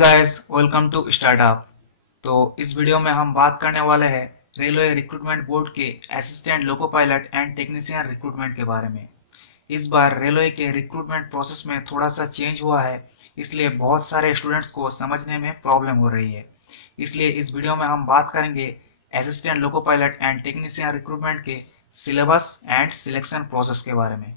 Guys, welcome to startup. तो इस video में हम बात करने वाले हैं रेलवे रिक्रूटमेंट बोर्ड के assistant loco pilot and technician recruitment के बारे में। इस बार रेलवे के रिक्रूटमेंट प्रोसेस में थोड़ा सा चेंज हुआ है, इसलिए बहुत सारे स्टूडेंट्स को समझने में प्रॉब्लम हो रही है। इसलिए इस वीडियो में हम बात करेंगे assistant loco pilot and technician recruitment के सिलेबस एंड सिलेक्शन प्रोसेस के बारे में।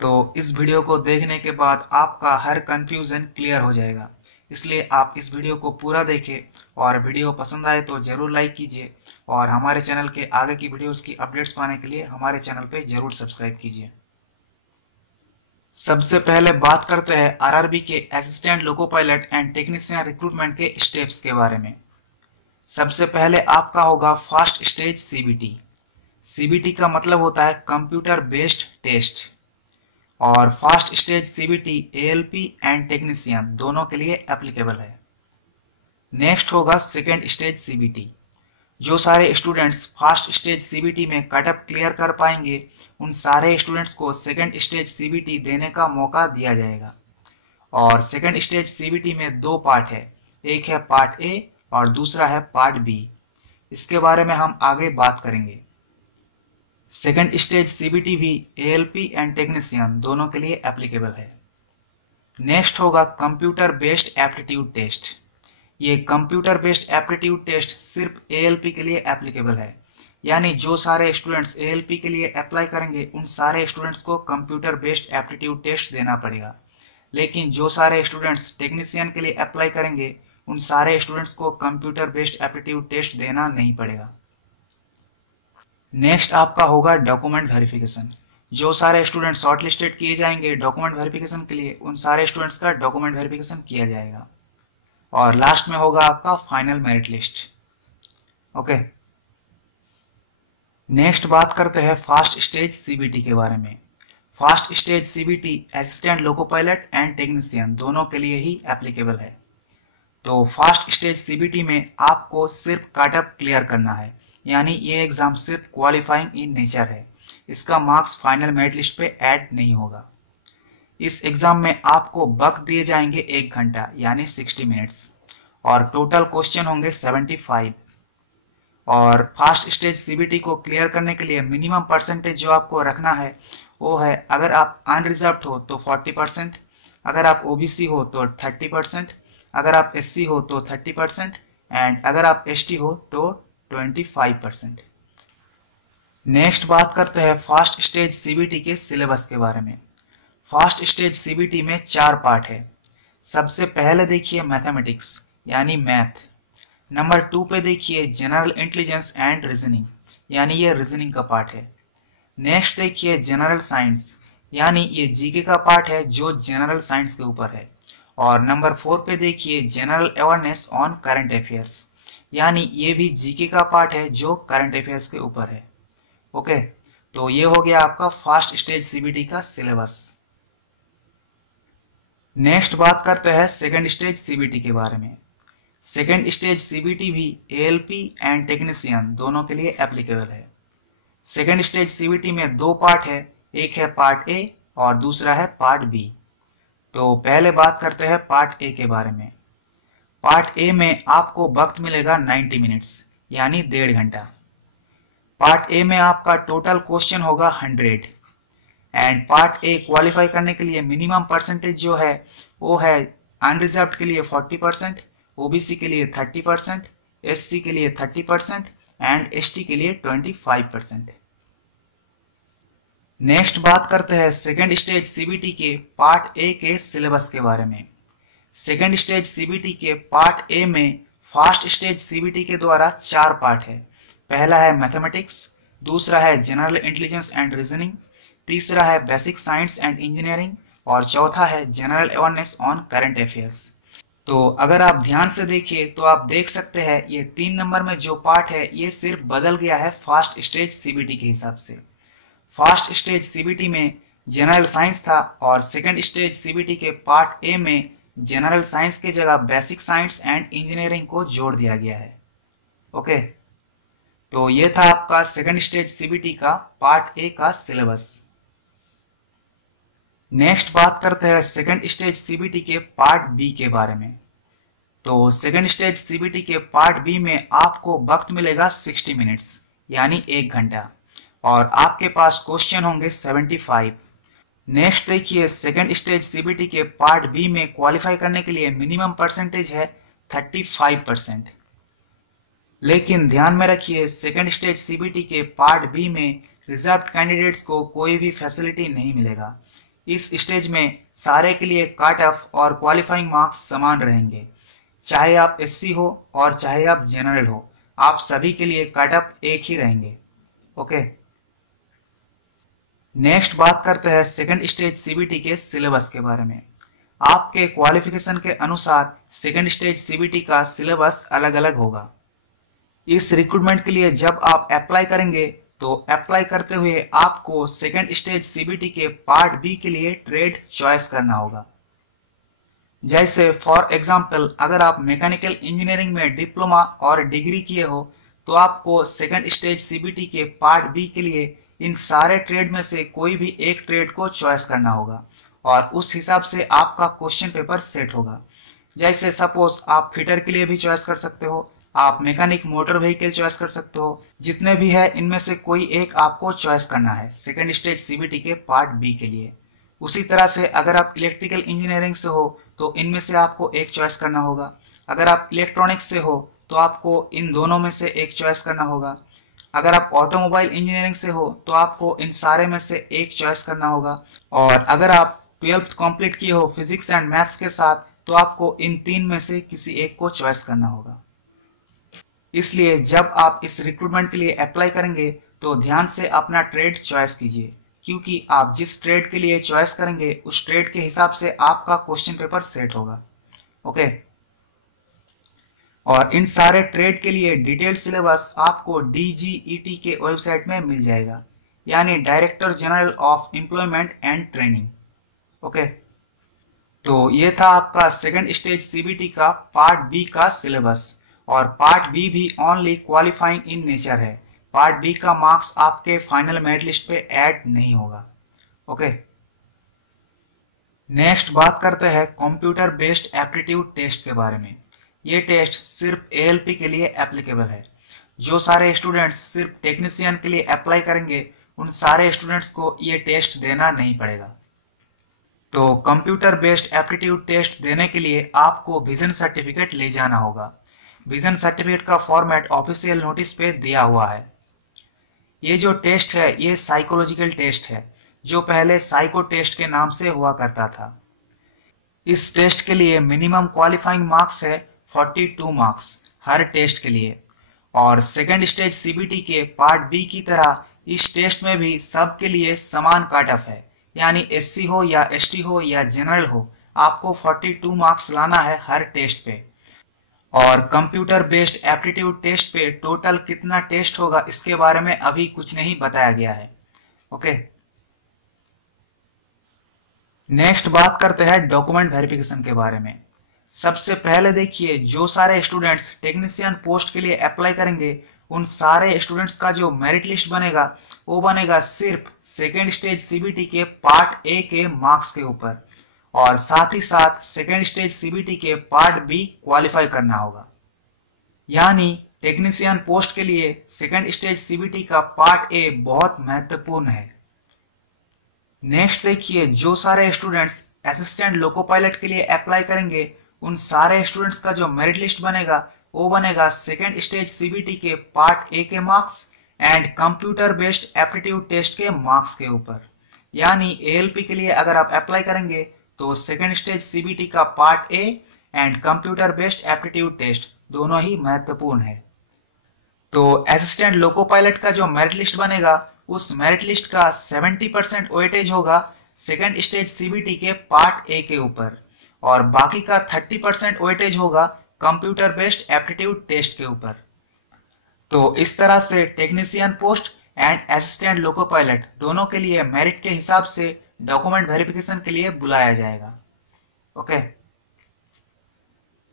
तो इस वीडियो को देखने के बाद आपका हर कंफ्यूजन क्लियर हो जाएगा, इसलिए आप इस वीडियो को पूरा देखें और वीडियो पसंद आए तो जरूर लाइक कीजिए और हमारे चैनल के आगे की वीडियोस की अपडेट्स पाने के लिए हमारे चैनल पे जरूर सब्सक्राइब कीजिए। सबसे पहले बात करते हैं आरआरबी के assistant loco pilot and technician recruitment के स्टेप्स के बारे में। सबसे पहले आपका होगा फर्स्ट स्टेज सीबीटी। सीबीटी का मतलब होता है कंप्यूटर बेस्ड टेस्ट, और fast stage CBT ALP and technician दोनों के लिए एप्लीकेबल है। नेक्स्ट होगा सेकेंड स्टेज सीबीटी। जो सारे स्टूडेंट्स फास्ट स्टेज सीबीटी में कटअप क्लियर कर पाएंगे, उन सारे स्टूडेंट्स को सेकेंड स्टेज सीबीटी देने का मौका दिया जाएगा। और सेकेंड स्टेज सीबीटी में दो पार्ट है, एक है पार्ट ए और दूसरा है पार्ट बी। इसके बारे में हम आगे बात करेंगे। सेकेंड स्टेज सीबीटी भी एएलपी एंड टेक्नीशियन दोनों के लिए एप्लीकेबल है। नेक्स्ट होगा कंप्यूटर बेस्ड एप्टीट्यूड टेस्ट। ये कंप्यूटर बेस्ड एप्टीट्यूड टेस्ट सिर्फ एएलपी के लिए एप्लीकेबल है, यानी जो सारे स्टूडेंट्स एएलपी के लिए अप्लाई करेंगे उन सारे स्टूडेंट्स को कंप्यूटर बेस्ड एप्टीट्यूड टेस्ट देना पड़ेगा। लेकिन जो सारे स्टूडेंट्स टेक्नीशियन के लिए अप्लाई करेंगे उन सारे स्टूडेंट्स को कंप्यूटर बेस्ड एप्टीट्यूड टेस्ट देना नहीं पड़ेगा। नेक्स्ट आपका होगा डॉक्यूमेंट वेरिफिकेशन। जो सारे स्टूडेंट शॉर्टलिस्टेड किए जाएंगे डॉक्यूमेंट वेरिफिकेशन के लिए, उन सारे स्टूडेंट्स का डॉक्यूमेंट वेरिफिकेशन किया जाएगा। और लास्ट में होगा आपका final merit list. Okay, next बात करते हैं फास्ट स्टेज सीबीटी के बारे में। Fast stage CBT assistant loco pilot and technician दोनों के लिए ही एप्लीकेबल है। तो फास्ट स्टेज सीबीटी में आपको सिर्फ कटअप क्लियर करना है, यानी ये एग्जाम सिर्फ क्वालिफाइंग इन नेचर है। इसका मार्क्स फाइनल मेरिट लिस्ट पे ऐड नहीं होगा। इस एग्जाम में आपको वक्त दिए जाएंगे 1 घंटा यानी 60 मिनट्स, और टोटल क्वेश्चन होंगे 75। और फास्ट स्टेज सीबीटी को क्लियर करने के लिए मिनिमम परसेंटेज जो आपको रखना है वो है, अगर आप अनरिजर्व्ड हो तो 40%, अगर आप ओबीसी हो तो 30%, अगर आप एससी हो तो 30%, एंड अगर आप एसटी हो तो 25%। नेक्स्ट बात करते हैं फास्ट स्टेज सीबीटी के सिलेबस के बारे में। फास्ट स्टेज सीबीटी में 4 पार्ट है। सबसे पहले देखिए मैथमेटिक्स यानी मैथ। नंबर 2 पे देखिए जनरल इंटेलिजेंस एंड रीजनिंग, यानी ये रीजनिंग का पार्ट है। नेक्स्ट देखिए जनरल साइंस, यानी ये जीके का पार्ट है जो जनरल साइंस के ऊपर है। और नंबर 4 पे देखिए general awareness on current affairs, यानी ये भी जीके का पार्ट है जो करंट अफेयर्स के ऊपर है। ओके, तो ये हो गया आपका फास्ट स्टेज सीबीटी का सिलेबस। नेक्स्ट बात करते हैं सेकंड स्टेज सीबीटी के बारे में। सेकंड स्टेज सीबीटी भी एएलपी एंड टेक्नीशियन दोनों के लिए एप्लीकेबल है। सेकंड स्टेज सीबीटी में 2 पार्ट है, एक है पार्ट ए और दूसरा है पार्ट बी। तो पहले बात करते हैं पार्ट ए के बारे में। पार्ट ए में आपको वक्त मिलेगा 90 मिनट्स यानी 1.5 घंटा। पार्ट ए में आपका टोटल क्वेश्चन होगा 100, एंड पार्ट ए क्वालिफाई करने के लिए मिनिमम परसेंटेज जो है वो है अनरिजर्व्ड के लिए 40%, ओबीसी के लिए 30%, एससी के लिए 30% एंड एसटी के लिए 25%। नेक्स्ट बात करते हैं सेकेंड स्टेज सीबीटी के पार्ट ए के सिलेबस के बारे में। सेकेंड स्टेज सीबीटी के पार्ट ए में फास्ट स्टेज सीबीटी के द्वारा 4 पार्ट है। पहला है मैथमेटिक्स, दूसरा है जनरल इंटेलिजेंस एंड रीजनिंग, तीसरा है बेसिक साइंस एंड इंजीनियरिंग, और चौथा है general awareness on current affairs. तो अगर आप ध्यान से देखिए तो आप देख सकते हैं ये 3 नंबर में जो पार्ट है ये सिर्फ बदल गया है फास्ट स्टेज सीबीटी के हिसाब से। फास्ट स्टेज सीबीटी में जनरल साइंस था और सेकेंड स्टेज सीबीटी के पार्ट ए में जनरल साइंस की जगह बेसिक साइंस एंड इंजीनियरिंग को जोड़ दिया गया है। ओके, तो ये था आपका सेकेंड स्टेज सीबीटी का पार्ट ए का सिलेबस। नेक्स्ट बात करते हैं सेकेंड स्टेज सीबीटी के पार्ट बी के बारे में। तो सेकंड स्टेज सीबीटी के पार्ट बी में आपको वक्त मिलेगा 60 मिनट्स यानी 1 घंटा और आपके पास क्वेश्चन होंगे 75। नेक्स्ट देखिए, सेकंड स्टेज सीबीटी के पार्ट बी में क्वालिफाई करने के लिए मिनिमम परसेंटेज है 35%। लेकिन ध्यान में रखिए, सेकंड स्टेज सीबीटी के पार्ट बी में रिजर्व कैंडिडेट्स को कोई भी फैसिलिटी नहीं मिलेगा। इस स्टेज में सारे के लिए कट ऑफ और क्वालिफाइंग मार्क्स समान रहेंगे, चाहे आप एससी हो और चाहे आप जनरल हो, आप सभी के लिए कट ऑफ एक ही रहेंगे। ओके, नेक्स्ट बात करते हैं सेकंड स्टेज सीबीटी के सिलेबस के बारे में। आपके क्वालिफिकेशन के अनुसार सेकंड स्टेज सीबीटी का सिलेबस अलग अलग होगा। इस रिक्रूटमेंट के लिए जब आप अप्लाई करेंगे तो अप्लाई करते हुए आपको सेकंड स्टेज सीबीटी के पार्ट बी के लिए ट्रेड चॉइस करना होगा। जैसे फॉर एग्जांपल, अगर आप मैकेनिकल इंजीनियरिंग में डिप्लोमा और डिग्री किए हो तो आपको सेकंड स्टेज सीबीटी के पार्ट बी के लिए इन सारे ट्रेड में से कोई भी एक ट्रेड को चॉइस करना होगा और उस हिसाब से आपका क्वेश्चन पेपर सेट होगा। जैसे सपोज आप फिटर के लिए भी चॉइस कर सकते हो, आप मैकेनिक मोटर व्हीकल चॉइस कर सकते हो, जितने भी है इनमें से कोई एक आपको चॉइस करना है सेकंड स्टेज सीबीटी के पार्ट बी के लिए। उसी तरह से अगर आप इलेक्ट्रिकल इंजीनियरिंग से हो तो इनमें से आपको एक चॉइस करना होगा, अगर आप इलेक्ट्रॉनिक्स से हो तो आपको इन दोनों में से एक चॉइस करना होगा, अगर आप ऑटोमोबाइल इंजीनियरिंग से हो तो आपको इन सारे में से एक चॉइस करना होगा, और अगर आप 12th कंप्लीट किए हो फिजिक्स एंड मैथ्स के साथ तो आपको इन तीन में से किसी एक को चॉइस करना होगा। इसलिए जब आप इस रिक्रूटमेंट के लिए अप्लाई करेंगे तो ध्यान से अपना ट्रेड चॉइस कीजिए, क्योंकि आप जिस ट्रेड के लिए चॉइस करेंगे उस ट्रेड के हिसाब से आपका क्वेश्चन पेपर सेट होगा। ओके, और इन सारे ट्रेड के लिए डिटेल सिलेबस आपको डीजीईटी के वेबसाइट में मिल जाएगा, यानी director general of employment and training. Okay, तो ये था आपका सेकंड स्टेज सीबीटी का पार्ट बी का सिलेबस, और पार्ट बी भी ओनली क्वालिफाइंग इन नेचर है। पार्ट बी का मार्क्स आपके फाइनल मेरिट लिस्ट पे ऐड नहीं होगा। ओके, नेक्स्ट बात करते हैं कंप्यूटर बेस्ड एप्टीट्यूड टेस्ट के बारे में। ये टेस्ट सिर्फ एएलपी के लिए एप्लीकेबल है। जो सारे स्टूडेंट्स सिर्फ टेक्नीशियन के लिए अप्लाई करेंगे उन सारे स्टूडेंट्स को ये टेस्ट देना नहीं पड़ेगा। तो कंप्यूटर बेस्ड एप्टीट्यूड टेस्ट देने के लिए आपको विजन सर्टिफिकेट ले जाना होगा। विजन सर्टिफिकेट का फॉर्मेट ऑफिशियल नोटिस पे दिया हुआ है। ये जो टेस्ट है ये साइकोलॉजिकल टेस्ट है, जो पहले साइको टेस्ट के नाम से हुआ करता था। इस टेस्ट के लिए मिनिमम क्वालिफाइंग मार्क्स है 42 मार्क्स हर टेस्ट के लिए, और सेकंड स्टेज सीबीटी के पार्ट बी की तरह इस टेस्ट में भी सबके लिए समान कट ऑफ है, यानी एससी हो या एसटी हो या जनरल हो, आपको 42 मार्क्स लाना है हर टेस्ट पे। और कंप्यूटर बेस्ड एप्टीट्यूड टेस्ट पे टोटल कितना टेस्ट होगा इसके बारे में अभी कुछ नहीं बताया गया है। ओके, नेक्स्ट बात करते हैं डॉक्यूमेंट वेरिफिकेशन के बारे में। सबसे पहले देखिए, जो सारे स्टूडेंट्स टेक्नीशियन पोस्ट के लिए अप्लाई करेंगे उन सारे स्टूडेंट्स का जो मेरिट लिस्ट बनेगा वो बनेगा सिर्फ सेकेंड स्टेज सीबीटी के पार्ट ए के मार्क्स के ऊपर, और साथ ही साथ सेकेंड स्टेज सीबीटी के पार्ट बी क्वालिफाई करना होगा। यानी टेक्नीशियन पोस्ट के लिए सेकेंड स्टेज सीबीटी का पार्ट ए बहुत महत्वपूर्ण है। नेक्स्ट देखिए, जो सारे स्टूडेंट्स असिस्टेंट लोको पायलट के लिए अप्लाई करेंगे उन सारे स्टूडेंट्स का जो मेरिट लिस्ट बनेगा वो बनेगा सेकेंड स्टेज सीबीटी के पार्ट ए के marks and computer based aptitude test के मार्क्स के ऊपर। यानी एएलपी के लिए अगर आप अप्लाई करेंगे तो सेकेंड स्टेज सीबीटी का part A and computer based aptitude test दोनों ही महत्वपूर्ण है। तो असिस्टेंट लोको पायलट का जो मेरिट लिस्ट बनेगा उस मेरिट लिस्ट का 70% वेटेज होगा सेकेंड स्टेज सीबीटी के पार्ट ए के ऊपर, और बाकी का 30% वेटेज होगा कंप्यूटर बेस्ड एप्टीट्यूड टेस्ट के ऊपर। तो इस तरह से technician post and assistant loco pilot दोनों के लिए मेरिट के हिसाब से डॉक्यूमेंट वेरिफिकेशन के लिए बुलाया जाएगा। ओके,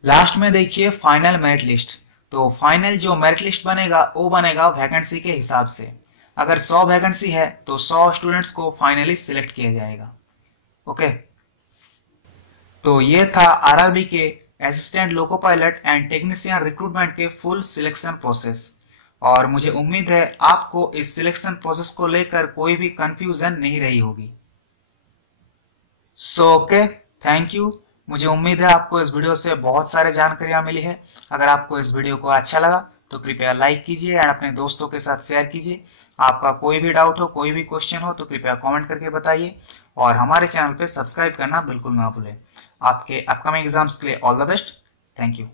लास्ट में देखिए फाइनल मेरिट लिस्ट। तो फाइनल जो मेरिट लिस्ट बनेगा वो बनेगा वैकेंसी के हिसाब से। अगर 100 वैकेंसी है तो 100 स्टूडेंट्स को फाइनली सिलेक्ट किया जाएगा। ओके, तो ये था आरआरबी के assistant loco pilot and technician recruitment के फुल सिलेक्शन प्रोसेस। और मुझे उम्मीद है आपको इस सिलेक्शन प्रोसेस को लेकर कोई भी कंफ्यूजन नहीं रही होगी। So okay, thank you. मुझे उम्मीद है आपको इस वीडियो से बहुत सारे जानकारियां मिली है। अगर आपको इस वीडियो को अच्छा लगा तो कृपया लाइक कीजिए एंड अपने दोस्तों के साथ शेयर कीजिए। आपका कोई भी डाउट हो, कोई भी क्वेश्चन हो तो कृपया कमेंट करके बताइए और हमारे चैनल पे सब्सक्राइब करना बिल्कुल ना भूलें। आपके अपकमिंग एग्जाम्स के लिए all the best. Thank you.